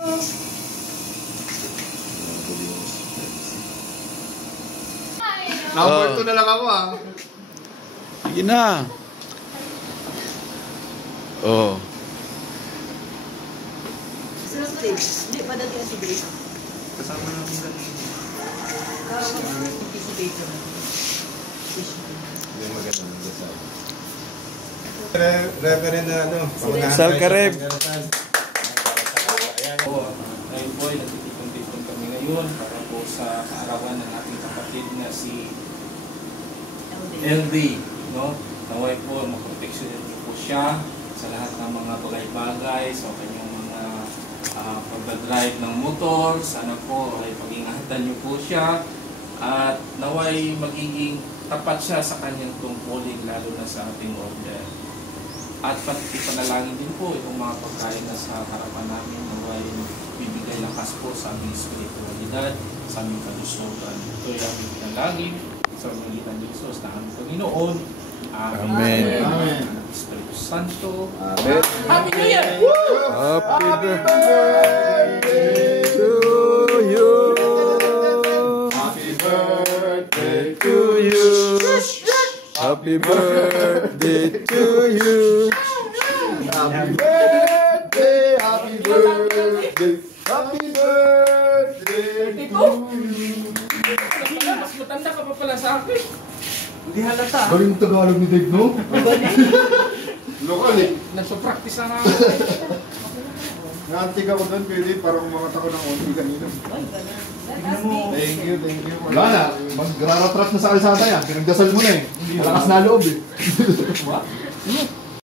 Number 2 na lang ako ah. Sige na. Oh. Hindi pa dati si Dave. Kasama natin dati. Si Dave. Hindi maganda ng dasal. Reverend na ano? Sal Kareb. Ngayon po ay nagtitipon-tipon kami ngayon para po sa kaarawan ng ating kapatid na si LD, no? Naway po, maproteksyonan niyo po siya sa lahat ng mga bagay-bagay, sa kanyang mga pag-drive ng motor. Sana po ay pag-ingatan niyo po siya at naway magiging tapat siya sa kanyang tungkulin, lalo na sa ating order. At ipanalangin din po itong mga pagkain na sa harapan namin, naway bibigay lakas po sa aming spiritualidad, sa aming kalusugan. Ito ay aming pinalangin sa pamamagitan ni Jesus na aming Panginoon. Amen. Amen. Espiritu Santo. Amen. Happy New Year! Happy birthday to you. Happy birthday To you. Happy birthday to you. Happy birthday, happy birthday, happy birthday to you. Mas matanda ka pa pala sa akin. Hindi halata. Galing Tagalog ni Dave, no? Lokal eh. Nagpa-practice na nga. Naantig ako doon, pwede parang umangat ako ng onti kanina. Thank you, thank you. Wala na, magraratrat na sa kalsada yan. Pinagdasal mo na eh. Malakas na loob eh. What?